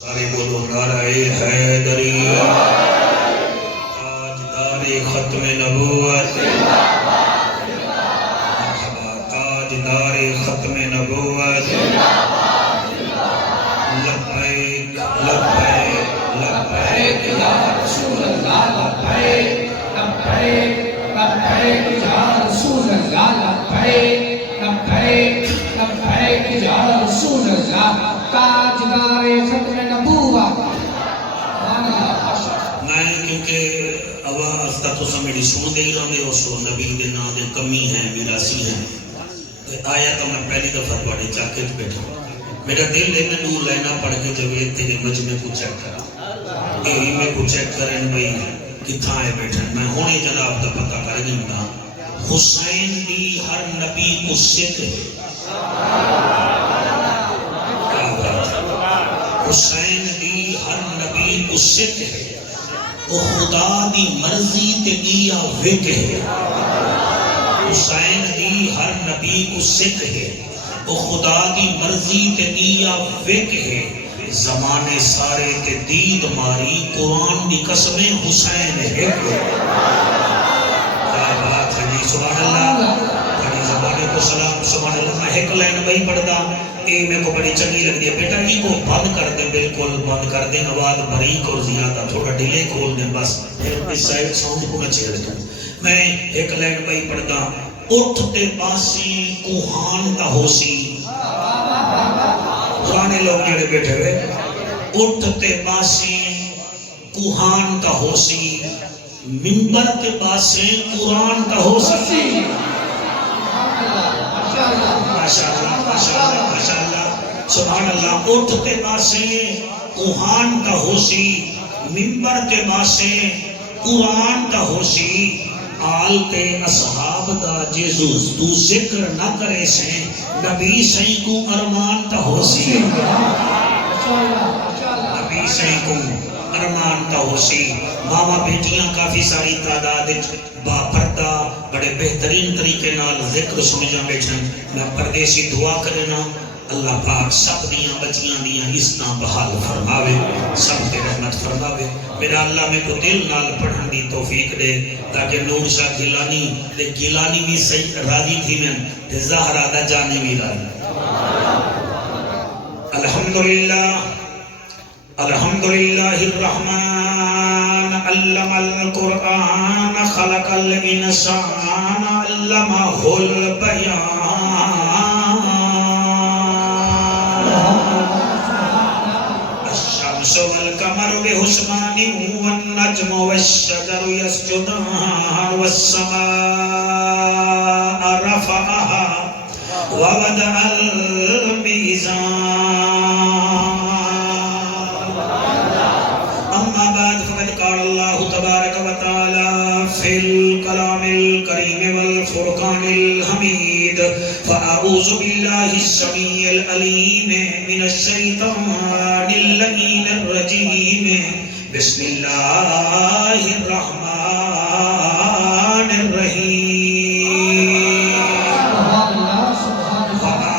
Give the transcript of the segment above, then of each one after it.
سارے بولو نعرہ حیدری، تاجدار ختم نبوت، مرحبا تاجدار ختم نبوت، لبیک لبیک لبیک یا رسول اللہ، لبیک لبیک لبیک یا رسول اللہ، لبیک لبیک لبیک یا رسول اللہ، تاجدار ختم نبوت۔ میں کیونکہ آواز تا تو میری سن دے ہی رہے ہو سو نبی دے نا دے کمی ہے میراسی ہے آیا تو میں پہلی دفعہ تھوڑے چاکے بیٹھا میرا دل ہے میں نور لینا پڑھ کے جب یہ تیرے مجمع کو چیک کرا یہی میں کو چیک کریں بھائی کتھاں ہے بیٹھا میں ہونے جناب دا پتہ کر گا حسین بھی ہر نبی کو سکھ ہے، حسین دی ہر نبی کو سکھ ہے، وہ خدا دی مرضی تے دیا وک ہے، حسین دی ہر نبی کو سکھ ہے، وہ خدا دی مرضی تے دیا وک ہے، زمانے سارے تے دید ماری قرآن دی قسمیں حسین ہے۔ کیا بات ہے جی، سبحان اللہ، بڑی زبانے کو سلام، سبحان اللہ۔ میں ایک لائن بھائی پڑھدا یہ میں کو بڑی چنگی لگ دی ہے، بیٹا یہ کو بند کر دیں، بالکل بند کر دیں، آواز باریک اور زیادہ تھوڑا ڈیلے کھول دیں بس، اس سائیڈ ساؤنڈ کو نہ چھیڑ دوں۔ میں ایک لائن بھائی پڑھدا اٹھتے باسی کوہان کا ہوسی، پرانے لوگ جڑے بیٹھے ہوئے، اٹھتے باسی کوہان کا ہوسی، منبر کے پاسے قرآن کا ہوسی۔ ماشاءاللہ ماشاءاللہ ماشاءاللہ سبحان اللہ۔ اٹھتے پاسے کوہان کا ہوسی، منبر کے پاسے قرآن کا ہوسی، آل کے اصحاب دا جیزوز تو ذکر نہ کرے سے نبی سہی کو ارمان کا ہوسی، نبی سہی کو ارمان کا ہوسی۔ ماما بیٹیاں کافی ساری تعداد با پردہ بڑے بہترین طریقے نال ذکر سمجھا بیٹھن، میں پردیسی دعا کرنا اللہ پاک سب دیاں بچیاں دیاں اسنا بحال فرماوے، سب کے رحمت فرماوے۔ میرا اللہ میں کو دل نال پڑھن دی توفیق دے تاکہ نور شاہ گیلانی دے گیلانی بھی صحیح راضی تھی میں تے زہرہ دا جانے بھی راضی۔ الحمدللہ الحمدللہ الرحمن علم القرآن خلق الانسان علمہ البیان الشمس والقمر بحسبان والنجم والشجر يسجدان والسماء رفعها ووضع الميزان تبارک و تعالی فی الکلام الکریم والفرقان الحمید فاعوذ باللہ السمیع العلیم من الشیطان اللعین الرجیم بسم اللہ الرحمن الرحیم وما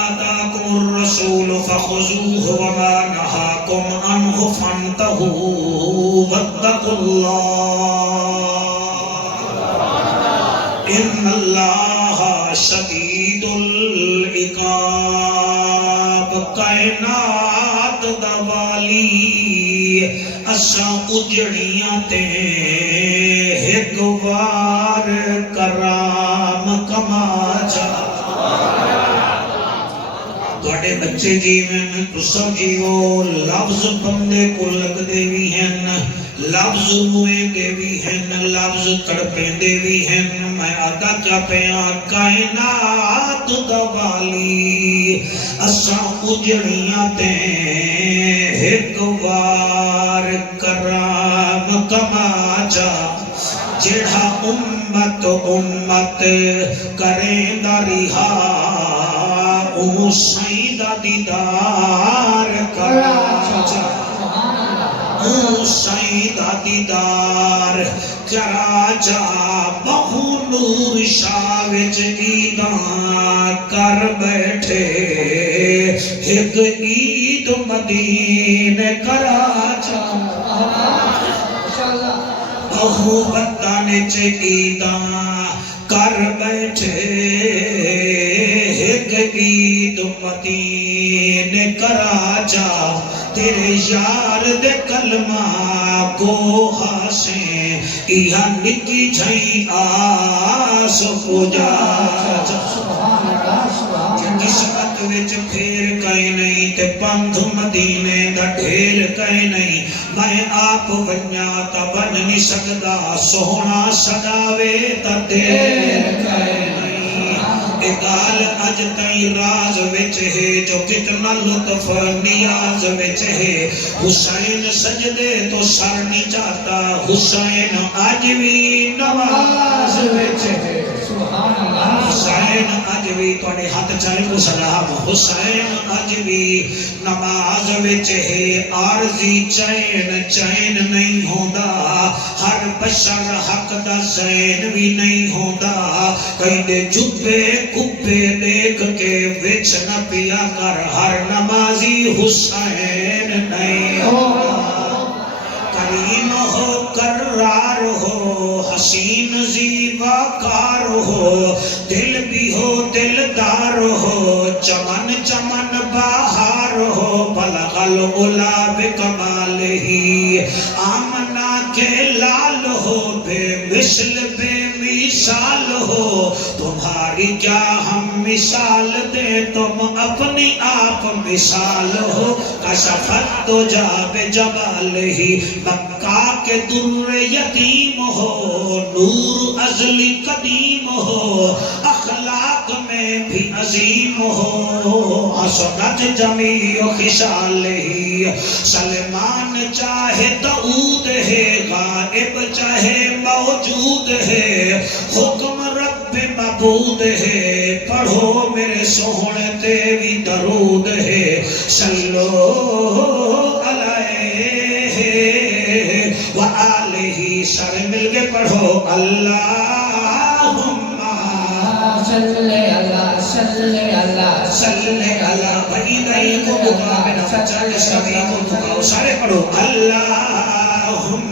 آتاکم الرسول فخذوه وما نهاکم عنه فانتهوا واتقوا اللہ ان اللہ شدید العقاب۔ کائنات دا والی اسا اجڑیاں تے ایک وار کرام کما جا تھوڑے بچے جیویں تسا جیو لفظ بندے کو لگ دے بھی ہیں، لفظ موئے دے بھی ہیں، لفظ تڑپے دے بھی ہیں۔ میں آدھا کیا پیاں کائنات دا والی اسا اجڑیاں تے ایک وار کرام کما جا، جڑا امت امت کریں دا رہا او سیدہ دیدار کرا جا، او سیدہ دیدار کرا جا، بہو نور شاہ وچ عیداں کر بیٹھے ایک عید عید مدینے کراچا بہو بتانے چے عیداں کر بیٹھے ایک عید مدینے کراچا تیرے یار دے کلمہ کو ہاسیں ایہاں نکی جھائیں آس پوجا قسمت وچ پھر کہیں نہیں تے پندھ مدینے دا ڈھیر کہیں نہیں میں آپ ونیا تا بن نہیں سکدا سونا سداوے تا دیر کہیں نہیں گال اج تئی راز وچ ہے جو کتنا لطف نیاز وچ ہے حسین سجدے تو سر نہیں چاہتا حسین اج بھی نماز وچ ہے حسین اج بھی تواڈے ہاتھ چاہے کو سلام حسین اج بھی نماز وچ ہے عارضی چین چین نہیں ہوندا ہر بشر حق دا زین بھی نہیں ہوندا کہیں دے جبے کبے دیکھ کے وچ نہ پیا کر ہر نمازی حسین نہیں ہوندا کریم ہو کرار ہو حسین زیبا کار ہو دل بھی ہو دلدار ہو چمن چمن بہار ہو بلغ العلا بکمالہی آمنہ کے لال ہو بے مثل بے مثال ہو تمہاری کیا ہم مثال دے تم اپنی آپ مثال ہو کشفت تو جاب جمال ہی مکہ کے در یتیم ہو نور ازلی قدیم ہو اخلاق میں بھی عظیم ہو حسنت جمیع خصال ہی سلمان چاہے داؤد ہے غائب چاہے موجود ہے حکم رب معبود ہے پڑھو میرے سوہنے تے بھی درود ہے صلو علیہ وآلہ سر مل کے پڑھو اللہم صلی اللہ صلی اللہ صلی اللہ بھائی دائی کو مقابل چالیس کبھی کو دکھاؤ سارے پڑھو اللہم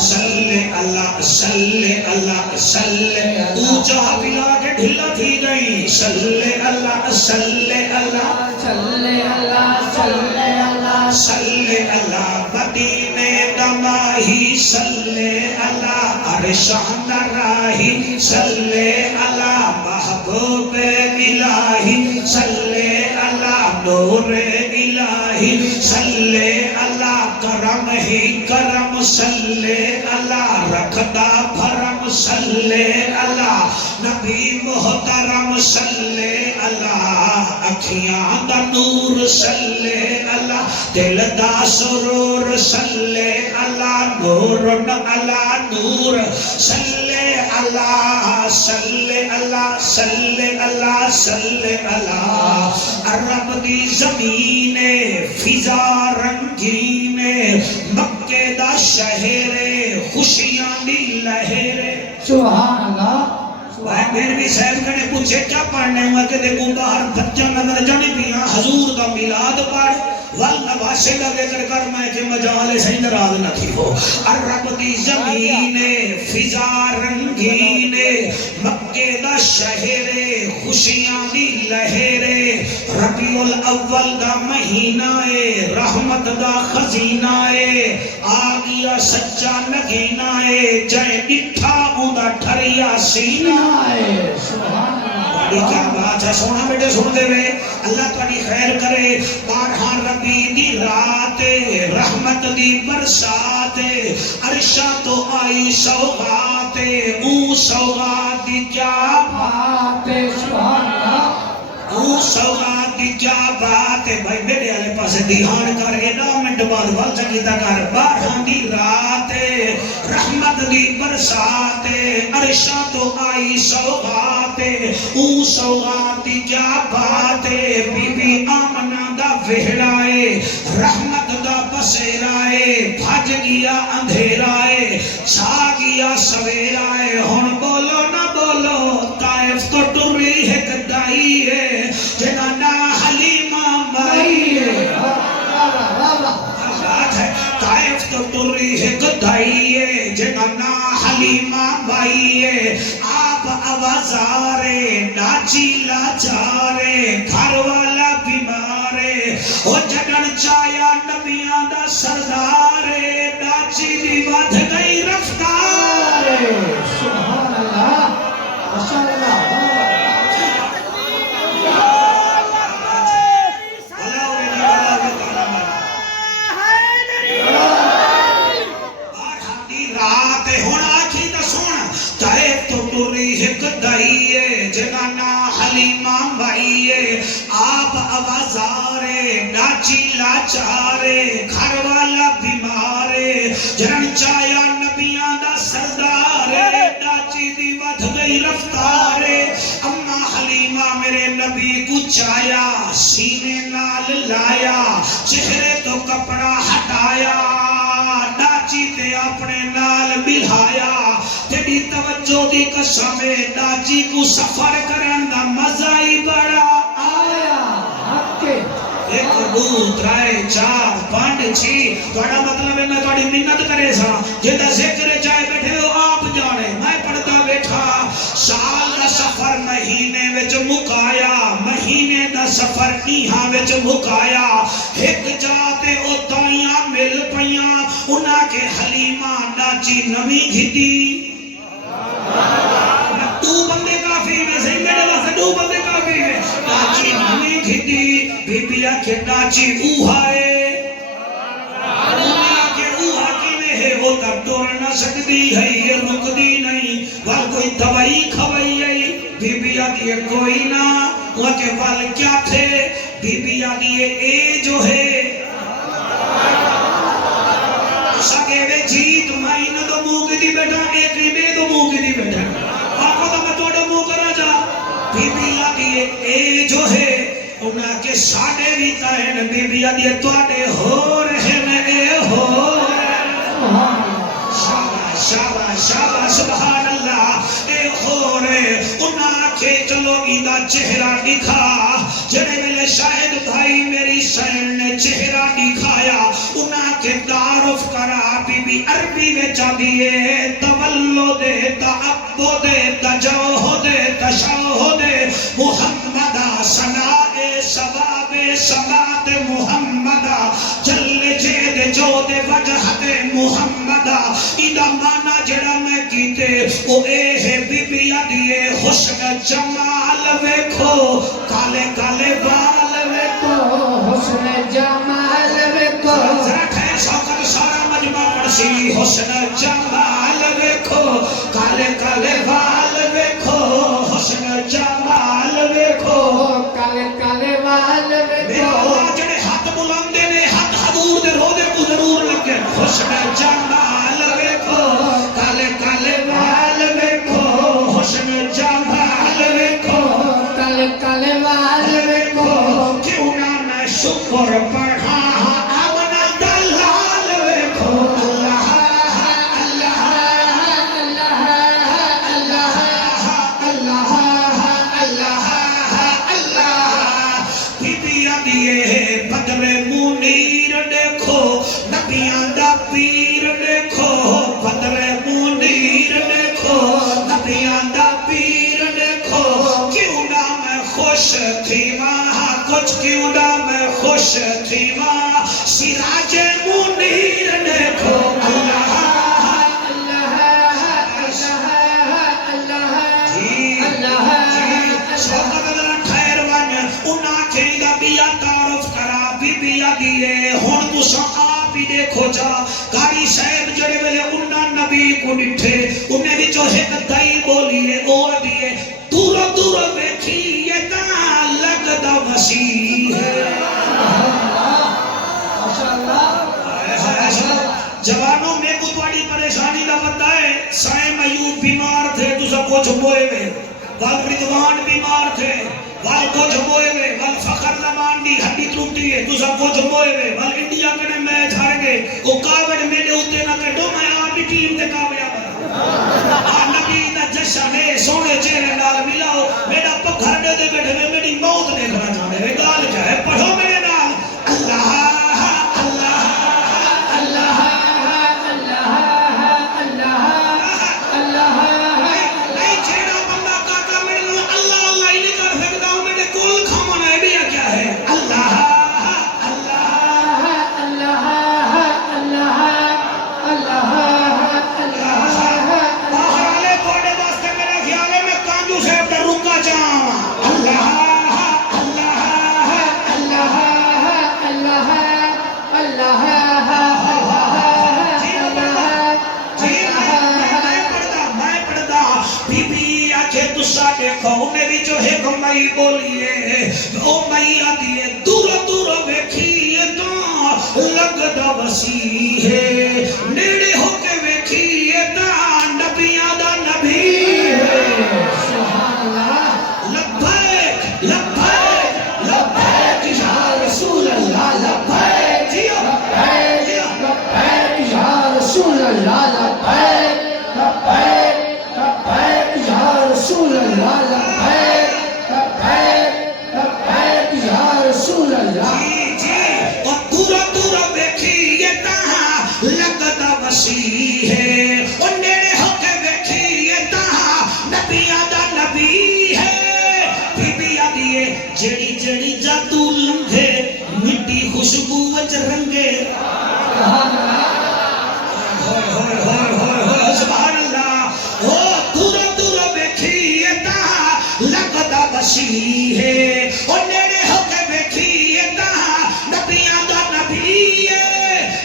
صلی اللہ صلی اللہ صلی اونچا پلا کے ڈھلا تھی گئی صلی اللہ صلی اللہ صلی اللہ صلی اللہ صلی اللہ مدینے دماہی صلی اللہ عرشان راہی صلی اللہ محبوب الہی صلی اللہ نور الہی صلی اللہ کرم ہی کرم صلی اللہ رکھدا بھرم صلی اللہ نبی محترم صلی اللہ اکھیاں دا نور صلی اللہ دل دا سرور صلی اللہ نور علی نور صلی اللہ صلی اللہ صلی اللہ صلی اللہ عرب دی زمین فضا رنگین مکے دا شہر خوشیاں دی لہر سبحان اللہ میرے بھی صاحب کنے پوچھے کیا پڑھنے ہوا کہ دیکھوں باہر بچہ نظر جانے پیاں حضور دا میلاد پڑھ والنباشے کا ذکر کر میں کہ مجال سے نراض نہ تھی ہو عرب دی زمین فضا رنگین مکے دا شہر خوشیاں دی لہر ربیع الاول دا مہینہ رحمت دا خزینہ آگیا سچا نگینہ جائے ڈٹھا اوندا ٹھریا سینہ سبحان اللہ کیا بات ہے سونا بیٹے سن دے وے اللہ تاری خیر کرے بارہا ربی دی رات رحمت دی برسات عرشہ تو آئی سوغات او سوغات دی کیا بات سبحان اللہ او سوغات دی کیا بات ہے بھائی میرے آلے پاسے دیہان کر ایڈا منٹ بعد والچہ کیتا کر بارہا دی رات رحمت دی برسات عرشہ تو آئی سوغات او سوغات دی کیا بات بی بی آمنہ دا وہڑائے رحمت دا بسیرائے بھج گیا اندھیرائے چھا گیا سویرائے ہن بولو نہ بولو طائف تو ٹری ہے گدائی ہے جنہ نا حلیمہ مائی ہے آوازارے ناچی لاچارے گھر والا بیمارے او جگن چایا نبیاں دا سردارے ناچی دی ودھ گئی رفتار سبحان اللہ ماشاء اللہ جگانا حلیمہ بھائیے آپ آوازارے ناچی لاچارے گھر والا بیمارے جنن چایا نبیاں دا سردارے ناچی دی ودھ گئی رفتارے اما حلیمہ میرے نبی کو چایا سینے نال لایا چہرے تو کپڑا ہٹایا ناچی تے اپنے نال بلھایا تیری توجہ دی قسم ناچی کو سفر کرن دا مزہ ہی بڑا آیا حق کے ایک دو ترائے چار پانچ چھ توڑا مطلب ہے میں توڑی منت کرے سا جیدہ ذکر چاہے بیٹھے ہو آپ جانے میں پڑھتا بیٹھا سال دا سفر مہینے وچ مکایا مہینے دا سفر ایہاں وچ مکایا ایک جاتے او دائیاں مل پیاں انہاں کے حلیمہ ناچی نمی گھتی دو بندے کافی میں صحیح میرے واسطے دو بندے کافی میں ناچی نمی گھتی بی بی آکے ناچی اوہائے آکے اوہا کی میں ہے وہ تب دور نہ سکتی ہے یہ رک دی نہیں وال کوئی دوائی کھوائی ہے بی بی آکے کوئی نہ وہ کے وال کیا تھے بی بی آکے اے جو ہے سکے وے جیت مائن دو مو کی دی بیٹھا ایک بے دو مو کی دی بیٹھا آقا دا میں توڑا مو کرا جا بی بی آدھی اے جو ہے انہاں کے ساڑے بھی تائن بی بی آدھی توڑے ہو رہے اے ہو شاباش شاباش شاباش سبحان اللہ اے ہو رہے انہاں کے چلو ایدہ چہرہ دکھا جنہیں ملے شاہد بھائی میری سین نے چہرہ دکھایا انہاں کے تعارف کرا بی بی عربی میں چاہیے تولو دے تعبو دے تجوہ دے تشوہ دے محمدہ سنائے سباب سمات محمدہ جل جید جو دے وجہ دے محمدہ ایدہ مانا جڑا میں کیتے او اے ہے بی بی آدھیے حسن جمال ویکھو کالے کالے بال ویکھو حسن جمال ویکھو سوکر سارا مجمع پڑسی حسن جمال ویکھو کالے کالے بال ویکھو حسن جمال ویکھو کالے کالے بال میرے ویکھو اللہ جڑے ہاتھ بلاندے نے ہاتھ حضور دے رو دے کو ضرور لگے حسن جمال ویکھو کالے کالے بال ویکھو حسن جمال ویکھو کالے کالے بال ویکھو کیوں نہ میں شکر پڑھا امنا دلال ویکھو اللہ اللہ اللہ اللہ اللہ اللہ اللہ بی بی آدھیے بدر منیر دیکھو نبیاں دا پیر دیکھو بدر منیر دیکھو نبیاں دا پیر دیکھو کیوں نہ میں خوش تھی وہاں کچھ کیوں نہ میں خوش تھی وہاں سراج منیر دیکھو اللہ دیکھو جا کاری صاحب جڑے ویلے انہاں نبی کو ڈٹھے انہیں بھی جو ایک دائی بولی ہے او دیئے دور دور بیٹھی یہ کہاں لگدا وسیع ہے جوانوں میں کو تواڈی پریشانی دا پتہ ہے سائم ایوب بیمار تھے تو سب کچھ ہوئے ہوئے وال رضوان بیمار تھے وال کچھ ہوئے ہوئے وال فخر زمان دی ہڈی ٹوٹی ہے تو سب کچھ ہوئے ہوئے وال انڈیا کنے میچ ہار گئے وہ کاوڑ میرے ہوتے نہ کہو میں آپ کی ٹیم تے کامیاب نبی دا جشن ہے سونے چہرے نال ملاؤ میرا گھر دے دے بیٹھے میں میری موت دیکھنا چاہتے ہیں گال کیا ہے پڑھو میرے نال اللہ اللہ اللہ اللہ اللہ اللہ نہیں چہرہ بندہ کوئی بولیے او میاں دیے دور دور ویکھیے تو لگدا وسیع ہے نیڑے ہو کے ویکھیے تا نبیاں دا نبی ہے سبحان اللہ لبیک لبیک لبیک یا رسول اللہ لبیک جیو لبیک جیو لبیک یا رسول اللہ لبیک لبیک لبیک یا رسول اللہ لبیک لبیک لبیک یا رسول اللہ جی جی اور دورا دورا ویکھیے تاں لگدا وسیع ہے اور نیڑے ہو کے ویکھیے تاں نبیاں دا نبی ہے بی بی آدیے جڑی جڑی جادو لنگھے مٹی خوشبو وچ رنگے سبحان اللہ ہوئے ہوئے ہوئے ہوئے ہوئے سبحان اللہ او دورا دورا ویکھیے تاں لگدا وسیع ہے اور نیڑے ہو کے ویکھیے تاں نبیاں دا نبی ہے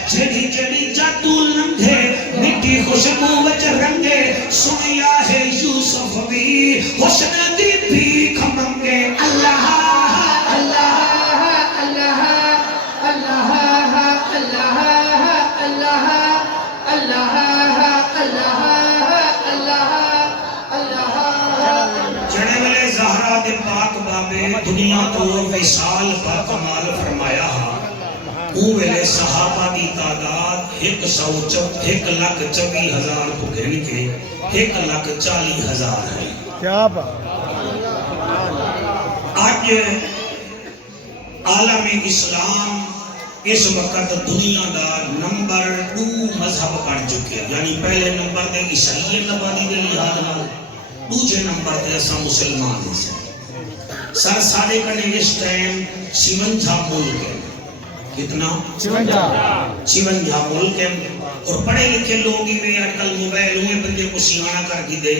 جڑی جڑی جادو لنگھے مٹی خوشبو وچ رنگے سنیا ہے یوسف بھی حسن دی بھیک منگے اللہ اللہ اللہ اللہ اللہ اللہ اللہ اللہ اللہ جڑے ویلے زہرا دے پاک بابے دنیا تو وصال با کمال فرمایا ہا او ویلے صحابہ دی تعداد 1,24,000 کو گھن کے 1,40,000 ہے کیا بات آج عالم اسلام اس وقت دنیا دا نمبر 2 مذہب بن چکے یعنی پہلے نمبر دے عیسائی آبادی دے لحاظ نال دوسرے نمبر تے اساں مسلمان ہیں سر سارے کنے اس ٹائم 56 ملک ہیں کتنا 56 ملک ہیں اور پڑھے لکھے لوگ ہی میں آج کل موبائل ہوئے بندے کو سیانا کر کی دے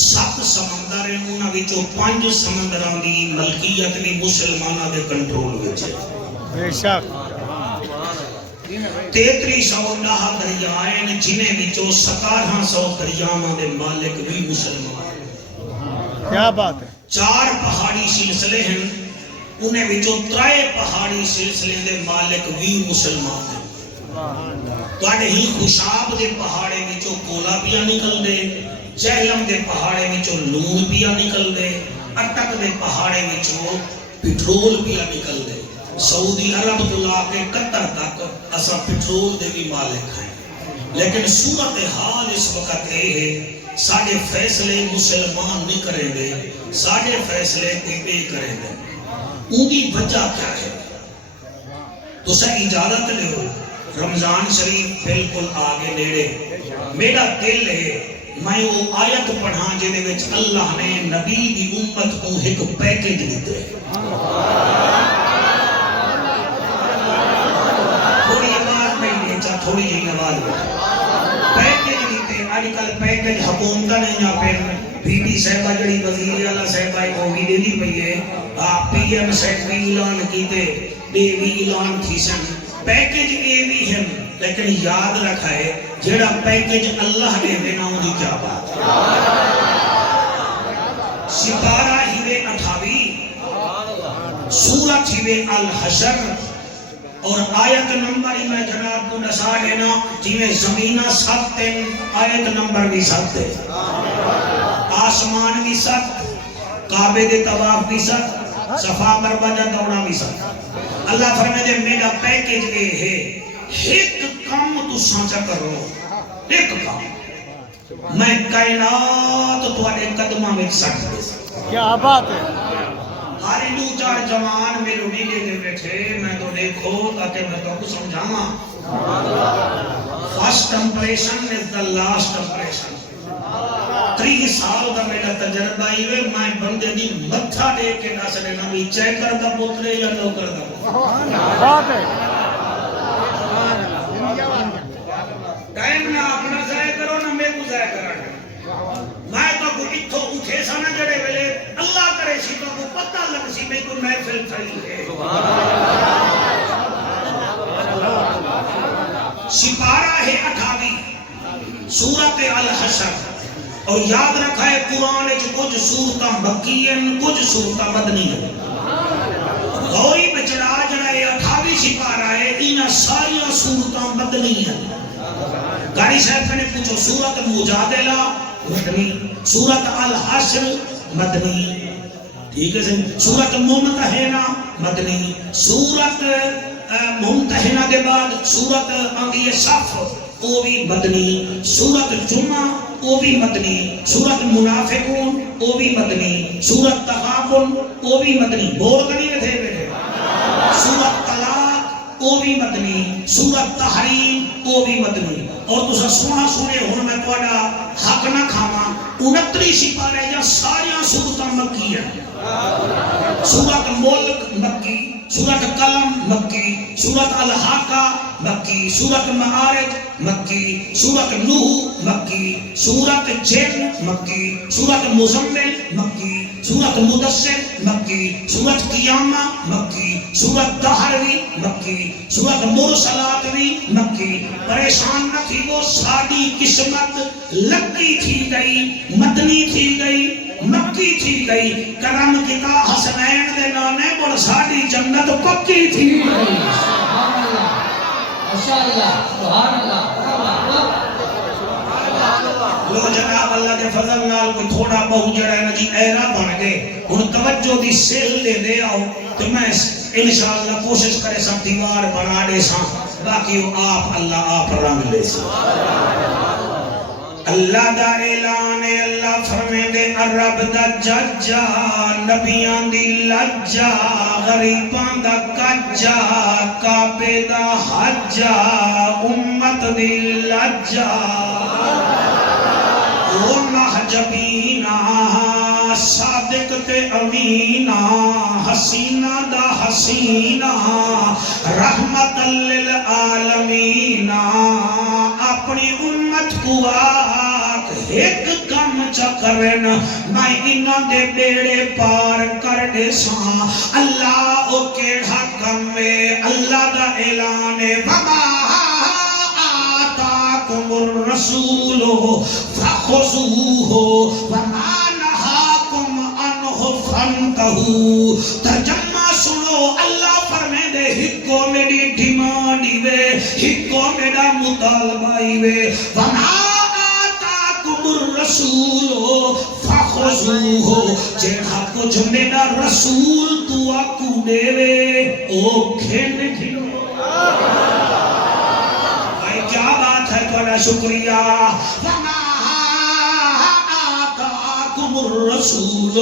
7 سمندر ہیں انہاں وچوں 5 سمندراں دی ملکیت بھی مسلماناں دے کنٹرول وچ ہے بے شک 3309 دریائیں جنہیں وچوں 1700 دریاواں دے مالک بھی مسلمان ہیں کیا بات ہے 4 پہاڑی سلسلے ہیں انہیں وچوں 3 پہاڑی سلسلے دے مالک بھی مسلمان ہیں تواڈے ہی خوشاب دے پہاڑے وچوں کولا پیا نکل دے جہلم دے پہاڑے وچوں لون پیا نکل دے اٹک دے پہاڑے وچوں پٹرول پیا نکل دے سعودی عرب تو لا کے قطر تک اسا پٹرول دے بھی مالک ہیں لیکن صورتحال اس وقت یہ ہے ساڑھے فیصلے مسلمان نہیں کریں دے ساڑھے فیصلے کوئی بے کریں دے ان کی وجہ کیا ہے تو سا اجازت لے ہو رمضان شریف بالکل آگے نیڑے میرا دل ہے میں وہ آیت پڑھا جنہیں وچ اللہ نے نبی دی امت کو ایک پیکج دیتے تھوڑی آواز نہیں نیچا تھوڑی جی آواز پیکج دیتے آج کل پیکج حکومتہ نے یا پھر بی بی صاحبہ جڑی وزیر اللہ صاحبہ ایک ہوگی دے دی پئی ہے پی ایم صاحب بھی اعلان کیتے دے بھی اعلان تھی سن پیکج اے بھی ہیں لیکن یاد رکھا ہے جڑا پیکج اللہ نے دینا ہوں دی کیا بات سپارہ ہی 28 سورت ہی الحشر اور آیت نمبر ہی میں جناب کو نسا لینا جیویں زمینہ 7 آیت نمبر بھی 7 ہے آسمان بھی 7 کعبے دے طواف بھی 7 صفا مروا دا دوڑا بھی 7 اللہ فرمائے دے میرا پیکج اے ہے ایک کام تو سانچا کرو ایک کام میں کائنات تواڈے قدماں وچ سٹ دے کیا بات ہے ہاری دو 4 جوان میرے نیلے دے بیٹھے میں تو دیکھو تاکہ میں تو کو سمجھاواں first impression is the last impression 30 سال کا میرا تجربہ ہی ہے میں بندے دی متھا دے کے دس دینا بھی چیکر دا پوترے یا نوکر دا پوترے بات ہے ٹائم نہ اپنا ضائع کرو نہ میں کو ضائع کرنا میں تو کو اتھو اٹھے سا نہ جڑے ویلے اللہ کرے سی تو کو پتہ لگ سی میں کوئی محفل کھڑی ہے سپارہ ہے 28 سورت الحشر اور یاد رکھا ہے قرآن کچھ سورتاں مکی ہیں کچھ سورتاں مدنی ہیں غوری بچڑا جڑا یہ 28 سپارہ ہے انہاں ساریاں سورتاں مدنی ہیں گاڑی صاحب نے پوچھو سورت مجادلہ مدنی سورت الحشر مدنی ٹھیک ہے سورت ممتحنہ مدنی سورت ممتحنہ کے بعد سورت آگئی صف وہ بھی مدنی سورت جمعہ وہ بھی مدنی سورت منافقون وہ بھی مدنی سورت تغابن وہ بھی مدنی بول کر نہیں تھے بیٹھے سورت طلاق وہ بھی مدنی سورت تحریم وہ بھی مدنی اور تسا سونا سنے ہوں میں توڑا حق نہ کھاما 29 سپارے یا ساریاں سورتاں مکی ہیں سورت ملک مکی سورت قلم مکی سورت الحاقہ مکی سورت معارج مکی سورت نوح مکی سورت جن مکی سورت مزمل مکی سورت مدثر مکی سورت قیامہ مکی سورت دہروی مکی سورت مرسلات بھی مکی پریشان نہ تھی وہ ساری قسمت لکی تھی گئی مدنی تھی گئی مکی تھی گئی کرم کتا حسنین دے نانے بڑھ ساری جنت پکی تھی گئی لو جناب اللہ کے فضل نال کوئی تھوڑا بہو جڑا ہے نا جی ایرا بن گئے ان توجہ دی سیل دے دے آؤ تو میں انشاءاللہ کوشش کرے سب دیوار بنا دے ساں باقی آپ اللہ آپ رنگ لے ساں اللہ دا اعلان اللہ فرمے دے عرب دا ججا نبیان دی لجا غریبان دا کجا کعبے دا حجا امت دی لجا او محجبینا صادق تے امینہ حسینہ دا حسینہ رحمت للعالمین اپنی امت کو ایک کم چکرن میں انہاں دے بیڑے پار کر دے ساں اللہ او کیڑا کم میں اللہ دا اعلان وما آتاکم الرسول فخذوہ وما نہاکم عنہ فانتہوا ترجمہ سنو اللہ فرمے دے ہکو میری ڈیمانڈی وے ہکو میرا مطالبہ وے وما الرسول فخذوہ جیڑا کچھ میرا رسول تو آکو دے وے او کھین کھنو بھائی کیا بات ہے توڑا شکریہ وما آتاکم الرسول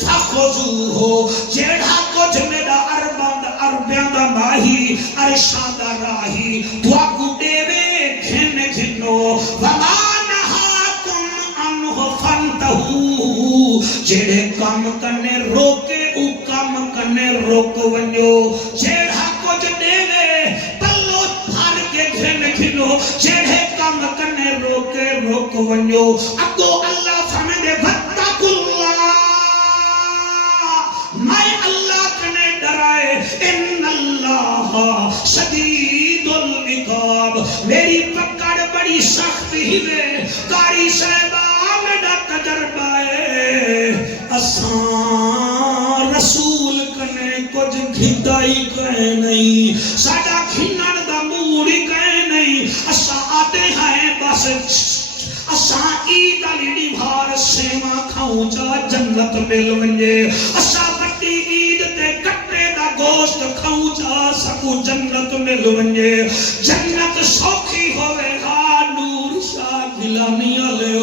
فخذوہ جیڑا کچھ میرا عربیاں دا ماہی عرشاں دا راہی تو آکو دے وے کھین کھنو وما جیڑے کام کرنے روکے او کام کرنے روک ونجو جیڑا کچھ دے وے پلو پھار کے گھن کھنو جیڑے کام کرنے روکے روک ونجو اگو اللہ فرمے دے وَاتَّقُ اللَّهَ میں اللہ کنے ڈرائے ان اللہ شدید العقاب میری پکڑ بڑی سخت ہی وے کاری صاحبہ میرا تجربہ ہے اساں رسول کنے کچھ گھدائی کہے نہیں ساڑا گھنن دا موڑی کہے نہیں اساں آتے ہیں بس اساں عید علی بھار سیما کھاؤں جا جنت مل ونجے اساں بٹی عید تے کٹے دا گوشت کھاؤں جا سکو جنت مل ونجے جنت سوکھی ہوئے گا نور شاہ گلانیاں لے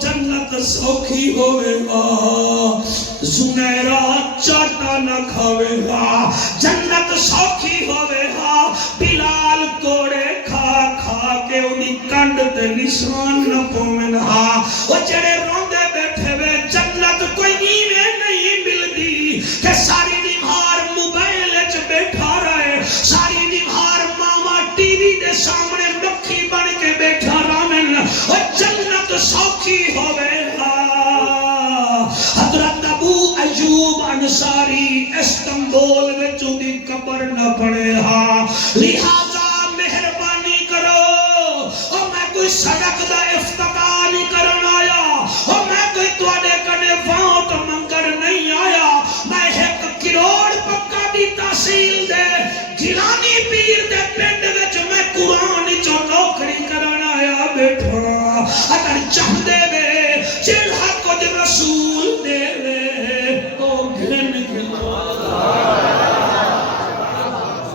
جنت سوکھی ہوئے گا زنیرہ چاٹا نہ کھاوے گا جنت سوکھی ہوئے گا بلال کوڑے کھا کھا کے انہی کنڈ تے نشان نہ پومن ہا وہ جڑے روندے بیٹھے وے جنت کوئی نیوے نہیں ملدی کہ ساری نمہار موبائل اچ بیٹھا رہے ساری نمہار ماما ٹی وی دے سامنے مکھی بن کے بیٹھا رامن وہ جنت سوکھی ہوئے گا حضرت ابو ایوب انصاری استنبول میں چودی قبر نہ پڑے ہاں لہذا مہربانی کرو اور میں کوئی صدق دا افتتاح نہیں کرنا آیا، اور میں کوئی تواڈے کنے ووٹ منگن نہیں آیا، میں 1 کروڑ پکا دی تحصیل دے گیلانی پیر دے پنڈ وچ میں قرآن چو نوکری کرن آیا بیٹھا، اگر چاہدے وے جیڑا کچھ رسول دے وے تو گھن گھنو۔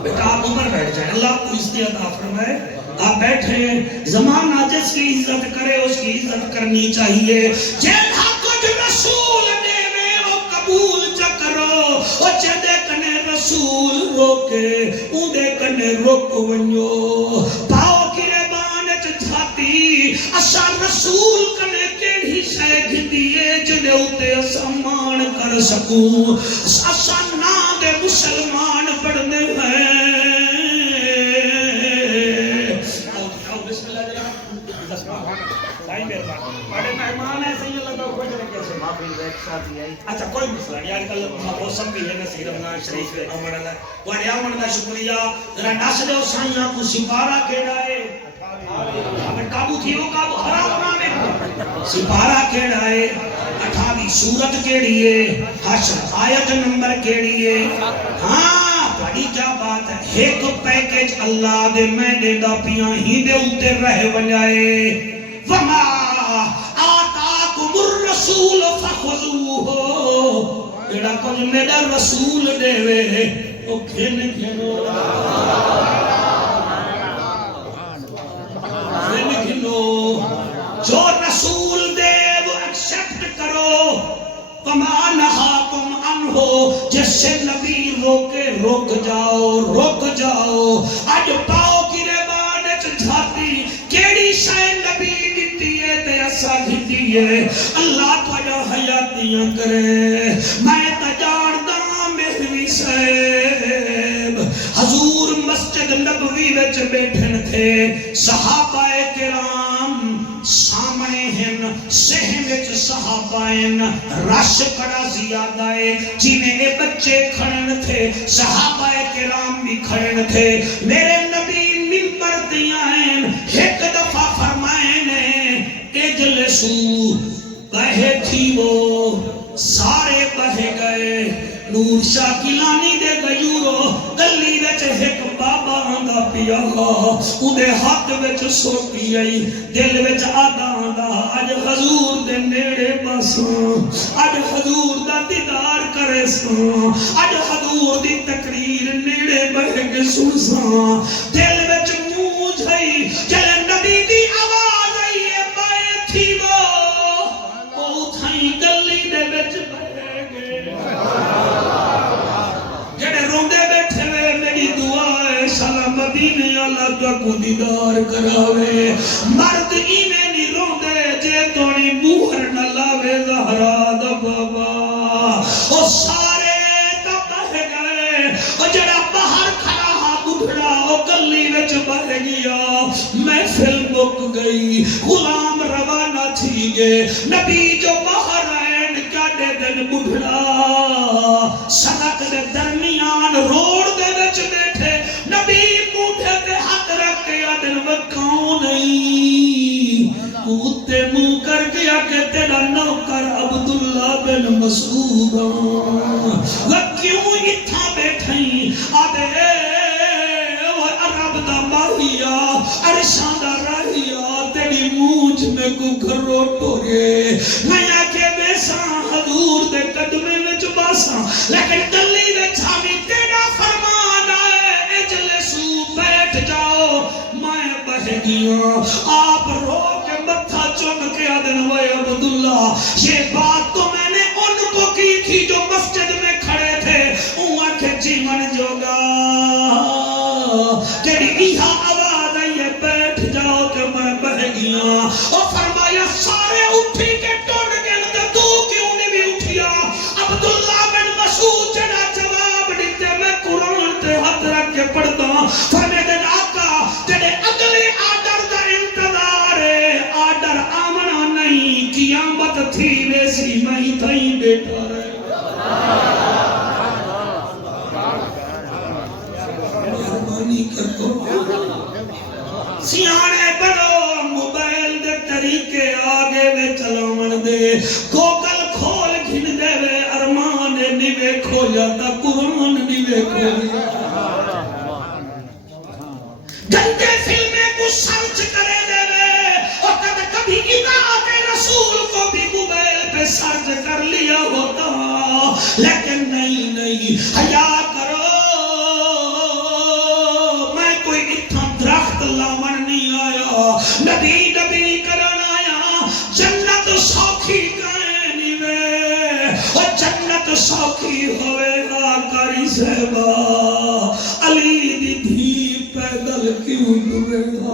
بیٹا آپ عمر بیٹھ جائیں، اللہ کو اس کی عطا فرمائے، آپ بیٹھے، زمانہ جس کی عزت کرے اس کی عزت کرنی چاہیے، جیڑا کچھ رسول دے وے وہ قبول چا کرو، اور جدے کنے رسول روکے اندے کنے روک ونجو، پاؤ کی ریبان چھاتی اسا رسول کنے کیڑی شے گھندیے جدے اتے اسا مان کر سکوں، اسا نام دے مسلمان پڑھنے ہیں۔ بڑے مہمان ایسے ہی اللہ کو جڑے کیسے معافی دے ساتھی ہے، اچھا کوئی مسئلہ نہیں، آج کل موسم بھی ہے نصیر رمضان شریف کے امر اللہ بڑے آمن دا شکریہ، ذرا ناس دے سائیاں کو سپارہ کیڑا ہے، ہمیں قابو تھی وہ قابو حرام نامے، سپارہ کیڑا ہے، 28 سورت کیڑی ہے، حشر آیت نمبر کیڑی ہے، ہاں بڑی کیا بات ہے، ایک پیکیج اللہ دے میں دے دا پیاں ہی دے اتے رہ ونجائے، وما آتاکم الرسول فخذوہ، جڑا کچھ میرا رسول دے وے او گھن گھنو، گھن گھنو، جو رسول دے وہ ایکسپٹ کرو، وما نہاکم عنہ، جس سے نبی روکے رک جاؤ، رک جاؤ، آج پاؤ کی ریبان جھاتی کیڑی شے نبی دیتی ہے تے اسا دیتی ہے، اللہ تجا حیاتیاں کرے، میں تجاردہ مہوی صاحب حضور مسجد نبوی وچ بیٹھن تھے، صحابہ کرام سامنے ہیں، سہن وچ صحابائن رش کڑا زیادہ ہے، جی میں اے بچے کھڑن تھے، صحابہ کرام بھی کھڑن تھے، میرے نبی منبر دیاں ہیں، ایک دفعہ فرمائے نے اجلسو، بہے تھی وہ سارے بہے گئے، نور شاہ گیلانی دے گیورو گلی وچ ایک بابا آندا پیا، اودے ہاتھ وچ سوٹی آئی، دل وچ آدھا آندا اج حضور دے نیڑے بساں، اج حضور دا دیدار کرے ساں، اج حضور دی تقریر نیڑے بہ کے سن ساں، دل وچ منہ جھئی جلے نبی دی آواز آئی ہے بائے تھی وہ اتھائی گلی دے وچ بہ گئے، جڑے روندے بیٹھے ہوئے میری دعا ہے سلام مدینے اللہ کا کو دیدار کراوے، مرد ایویں نہیں روندے جے توڑی موہر نہ لاوے زہرا دا بابا، او سارے تا بہ گئے، او جڑا باہر کھڑا ہا بڑھڑا او گلی وچ بہ گیا، محفل مک گئی، غلام روانہ تھی گئے، نبی جو باہر آئے کاٹے دن بڑھڑا سڑک دے درمیان روڈ دے وچ بیٹھے، نبی موٹھے تے ہاتھ رکھ کے آدن وکاؤں نہیں، اتے منہ کر گیا کہ تیرا نوکر عبداللہ بن مسعود وہ کیوں اتھا بیٹھیں، آدھے وہ عرب دا ماہیا عرشان دا راہیا تیری موجھ میں کو گھرو ٹورے، نیا کے بیساں حضور دے قدمے میں چباساں، لیکن گلی دے چھاوی تیرا فرمان آئے، اجلسو بیٹھ جاؤ، میں بہ گیا، آپ رو کے متھا چون کے آدن وے عبداللہ، یہ بات تو میں نے ان کو کی تھی جو مسجد میں کھڑے تھے، اوہ کے جیون جوگا تیری ایہا آواز آئیے بیٹھ جاؤ کہ میں بہ گیا، اور فرمایا سارے اٹھی کے ٹوڑ گئے تے تو کیوں نہیں بھی اٹھیا، عبداللہ بن مسعود جڑا جواب دیتے میں قرآن تے ہاتھ رکھ کے پڑھتا ہوں، فرمیدے آقا تیرے اگلے آڈر دا انتظار ہے، آڈر آمنا نہیں، قیامت تھی ویسی میں ہی تھیں بیٹا رہے، مہربانی کر دو، سیانے پڑھو موبائل گوگل کھول گھن دے وے ارمان نیوے کھولیا تا قرآن نیوے کھولیا گندے فلمیں کو سرچ کرے دے وے اور کبھی اطاعت رسول کو بھی موبائل پہ سرچ کر لیا ہوتا لیکن نہیں حیا کرو میں کوئی اتنا درخت لاون نہیں آیا نبی کرن آیا جنت سوکھی کہنی وے اور جنت سوکھی ہوئے گا کاری صحبہ علی دی دھی پیدل کیوں دے گا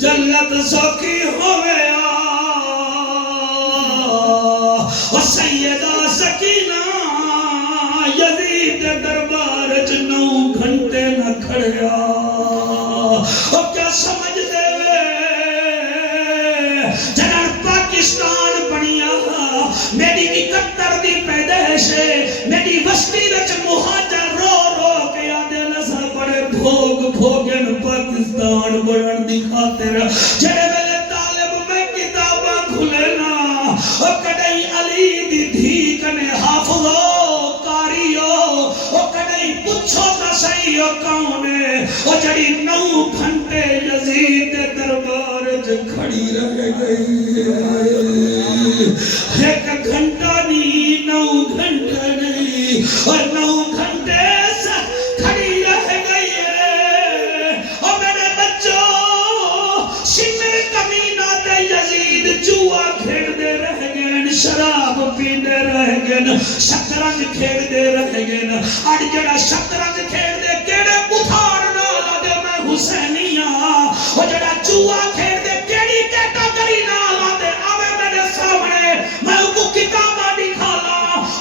جنت سوکھی ہوئے اور سیدہ سکینہ یزید دربار 9 گھنٹے نہ کھڑیا اور کیا سمجھ دے وے جنر پاکستان بنیا میری 71 دی پیدائش میری بستی وچ مہاجر رو کے آدھے نسا بڑے بھوگن پاکستان بڑھن دی خاطر جڑے ویلے طالب میں کتاباں کھلنا اور کدئی علی دی دھی کنے حافظو کاریو اور کدئی پوچھو تا صحیح کون ہے اور جڑی 9 گھنٹے یزید دربار وچ کھڑی رہ گئی ایک گھنٹہ نہیں 9 گھنٹے نہیں اور 9 گھنٹے سے کھڑی رہ گئی ہے اور میرے بچوں سمر کمینہ تے یزید جوا کھیڑ دے رہ گئے شراب پیندے رہ گئے شطرنج کھیڑ دے رہ گئے اڑ جڑا شطرنج کھیڑ دے کیڑے بتھاڑ نال دے میں حسینیاں او جڑا جوا کھیڑ دے کیڑی کیٹاگری نال دے آوے میرے سامنے میں کو کتاباں دکھالا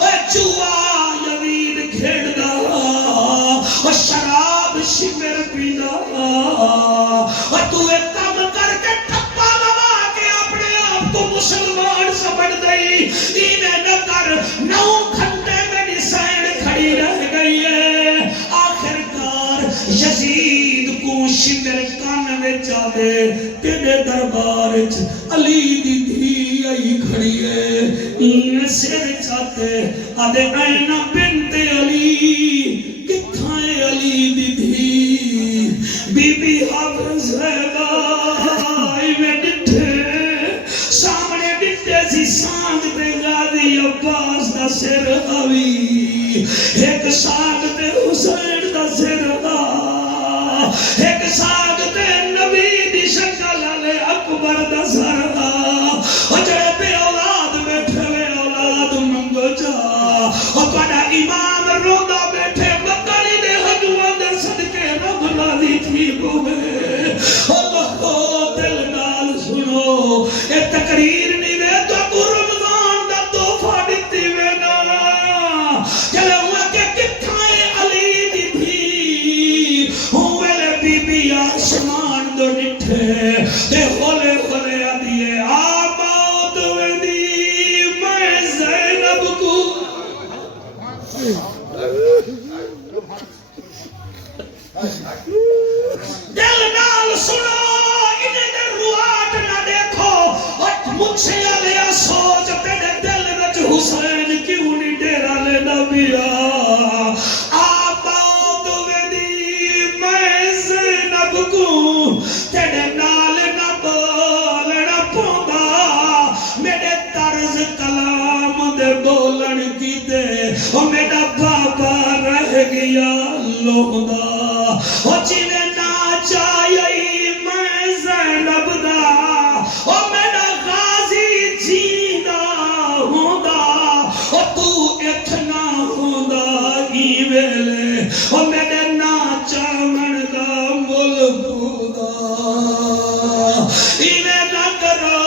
اے جوا یزید کھیڑ دا او شراب شمر پیندا او تو ایک کام کر کے ٹھپا لوا کے اپنے آپ کو مسلمان سمجھ دئی انہیں نہ کر 9 گھنٹے میں سائن کھڑی رہ گئی ہے آخر کار یزید کو شمر کان میں چاہے تیرے دربار علی دی دھی آئی کھڑی ہے انہیں سر چاہتے آدھے اینا بنت علی کتھائے علی دی دھی بی بی حافظ ہے بائی میں ڈٹھے سامنے ڈٹھے سی سانگ تے غازی عباس دا سر ہوئی ایک سانگ تے حسین دا سر ایک سانگ تے نبی دی شکل علی اکبر دا سر اور جڑے پہ اولاد بیٹھے ہوئے اولاد منگو جا اور پڑا امام رودا بیٹھے مکڑی دے حجوہ دے صدقے رب راضی ٹھیک ہوئے اللہ کو دل نال سنو اے تقریر نہیں میں تو کو رمضان دا تحفہ دیتی میں نا چلے ہوا کہ کتھائے علی دی بھی ہوئے لے بی بی آسمان دو نٹھے تے ہولے ہولے آدھیے آباد ویدی میں زینب کو دل نال سنو انہیں دے روات نہ دیکھو اور مجھ سے علیہ سوچ تیرے دل وچ حسین کیوں نہیں ڈیرا لے نبیا آباد ویدی میں زینب کو تیرے نال نہ بولنا پوندا میرے طرز کلام دے بولن کی دے اور میرا بابا رہ گیا لوگا اور جنہیں ناچائی میں زینب دا اور میرا غازی جینا ہوندا اور تو اتنا ہوندا ہی ویلے اور میرے ناچاون دا ملک دا انہیں نہ کرو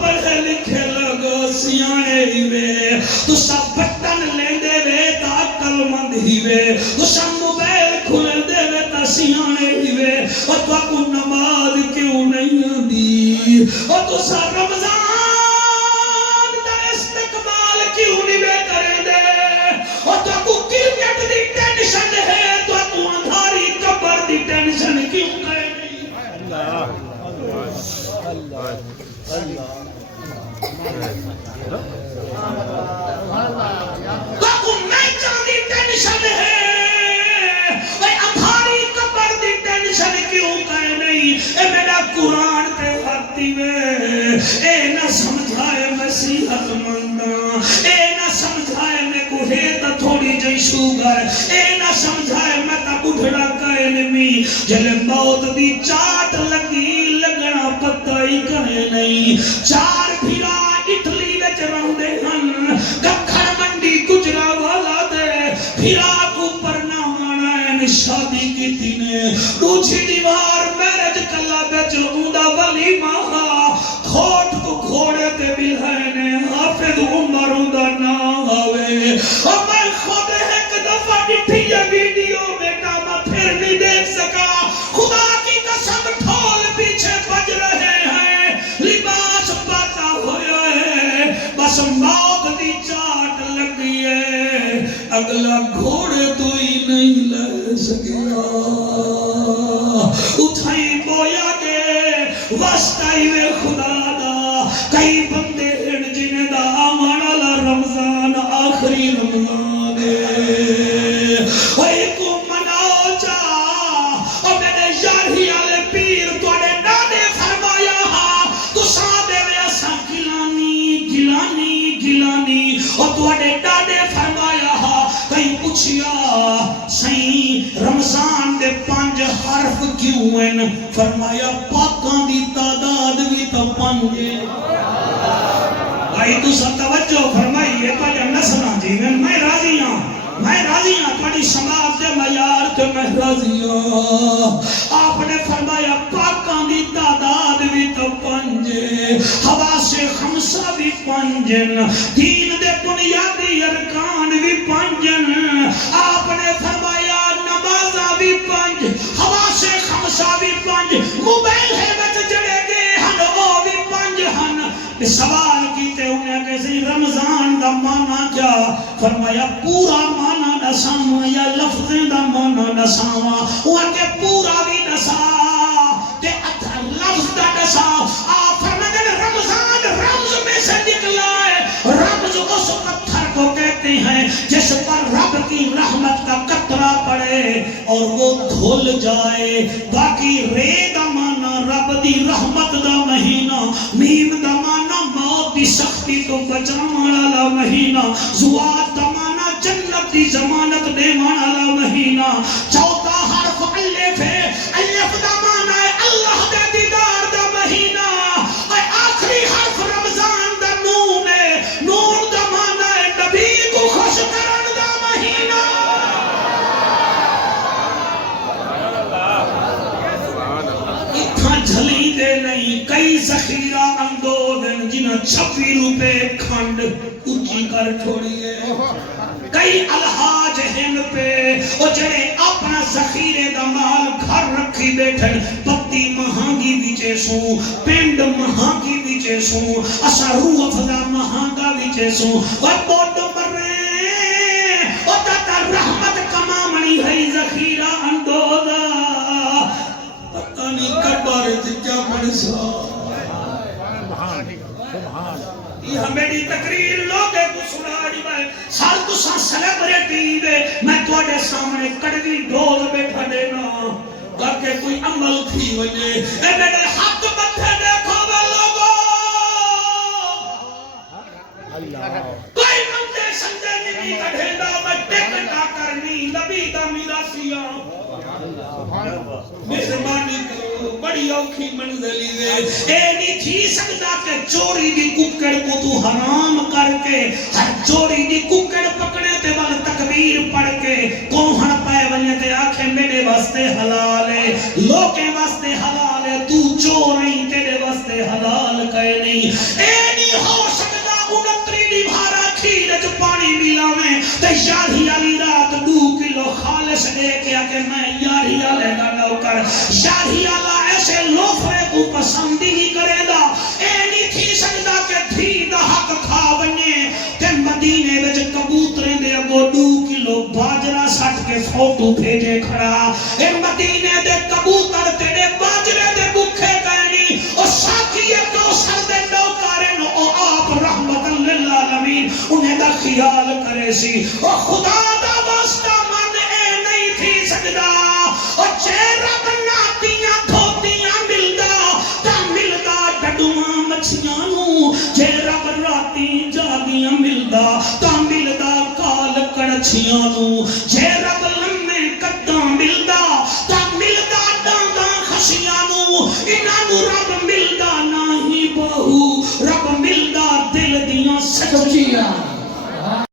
پڑھے لکھے لگو سیانے ہی وے تو سب بٹن لے دے وے تا کلمند ہی وے تو سب موبائل کھل دے وے تا سیانے ہی وے اور تو کو نماز کیوں نہیں آدھی اور تو سا رمضان دا استقبال کیوں نہیں کرے دے اور تو کو کرکٹ دی ٹینشن ہے تو اندھاری باکو میں چاندی ٹینشن ہے اے اتھاری قبر دی ٹینشن کیوں کہے نہیں اے میرا قرآن تے ہاتھی میں اے نہ سمجھائے مسیحت مندہ اے نہ سمجھائے میں کوہے تا تھوڑی جئی شوگر اے نہ سمجھائے میں تا بڑھڑا کہے نمی جلے موت دی چاٹ لگی لگنا پتہ ہی کہے نہیں چار بھیرا اٹلی وچ رہندے ہن گکھڑ منڈی گجرا والا دے بھیرا کو پرنا مانا شادی کی تینے دوچھی دیوار میرج کلا بیچ اوندا ولی ماہا کھوٹ کو گھوڑے تے بلہینے حافظ عمر اوندا نہ آوے اور میں خود ایک دفعہ ڈٹھی یہ ویڈیو بیٹا میں پھر نہیں دیکھ سکا خدا کی قسم ٹھول پیچھے بج رہے ہیں لباس پاتا ہویا ہے بس موت دی چاٹ لگی ہے اگلا گھوڑے تو ہی نہیں لے سکیا اٹھائی بویا کے واسطائی وے خدا دا کئی بندے ہیں جنہیں دا آمان اللہ رمضان آخری رمضان ہے اوہ کو مناؤ جا اور میرے یارہی آلے پیر توڑے نانے فرمایا تو سادے میں ایسا گلانی اور توڑے نانے فرمایا کہیں پوچھیا سہیں رمضان دے 5 حرف کیوں ہیں فرمایا پاکاں دی تعداد بھی تو 5 بھائی تو سب توجہ فرمائیے پہلے نسلہ جی میں راضی ہاں پڑی سماعت دے معیار تے میں راضی ہاں آپ نے فرمایا پاکاں دی تعداد بھی تو 5 حواس خمسہ بھی 5 دین دے بنیادی ارکان بھی 5 آپ نے فرمایا نمازہ بھی 5 حواس خمسہ بھی 5 موبائل ہے بچ جڑے گے ہن او بھی 5 ہن سوال کیتے انہیں کیسے رمضان دا معنی کیا فرمایا پورا معنی نساما یا لفظ دا معنی نساما انہیں کہ پورا بھی نسا تے لفظ دا نسا فرمایا رمضان رمز میں سے نکلا ہے رمز اس پتھر کو کہتے ہیں جس پر رب کی رحمت کا قطرہ پڑے اور وہ دھل جائے باقی رے دا معنی رب دی رحمت دا مہینہ میم دا معنی موت دی سختی تو بچانے والا مہینہ زوات دا معنی جنت دی ضمانت دینے والا مہینہ چوتھا حرف الف ہے الف دا معنی ہے اللہ دے دیدار دا مہینہ اور آخری حرف رمضان دا نون ہے نون دا معنی ہے نبی کو خوش کرن دا مہینہ اتھا جھلی دے نہیں کئی ذخیرہ اندوزن جنہ 26 روپے کھنڈ اچھی کر چھوڑیے کئی الحاج ہیں پہ اور جڑے اپنا ذخیرے دا مال گھر رکھی بیٹھن پتی مہانگی بیچے سوں پینڈ مہانگی بیچے سوں اسا روح افضا مہانگا بیچے سوں اور بوٹ مرے اور تاتا رحمت کمامنی ہے ذخیرہ اندوزہ پتہ نہیں کبارے تجا پڑسا یہ میری تقریر لوگے کو سناڑی میں سال تو سان سلیبریٹی دے میں توڑے سامنے کڑوی ڈھول بیٹھا دینا تاکہ کوئی عمل تھی وجے اے میرے ہاتھ بتھے دیکھو بے لوگو کوئی مندے سنجے نبی کا ڈھیندہ میں ٹکٹا کرنی نبی دا میرا سیاں مہربانی کرو بڑی اوکھی منزلی دے اے نہیں تھی سکتا کہ چوری دی ککڑ کو تو حرام کر کے ہر چوری دی ککڑ پکڑے تے وال تکبیر پڑھ کے کوہن پائے ونیا تے آنکھیں میرے واسطے حلال ہے لوکیں واسطے حلال ہے تو چور نہیں تیرے واسطے حلال کہے نہیں اے نہیں ہو سکتا 29 دی بھارا کھیرج پانی ملا میں تے یارہی علی رات 2 کلو خالص دے کے آکے میں یارہی علی دا نوکر یارہی علی ایسے لوفرے کو پسند ہی کرے دا اے نہیں تھی سکتا کہ تھی دا حق کھا بنے تے مدینے وچ کبوتریں دے اگو 2 کلو باجرہ سٹ کے فوٹو بھیجے کھڑا اے مدینے دے کبوتر تیرے باجرے دے بکھے کہنی اور ساکھی خیال کرے سی او خدا دا واسطہ من اے نہیں تھی سکدا او جے رب ناتیاں دھوتیاں ملدا تا ملدا ڈڈواں مچھیاں نو جے رب راتی جاگیاں ملدا تا ملدا کال کڑچیاں نو جے رب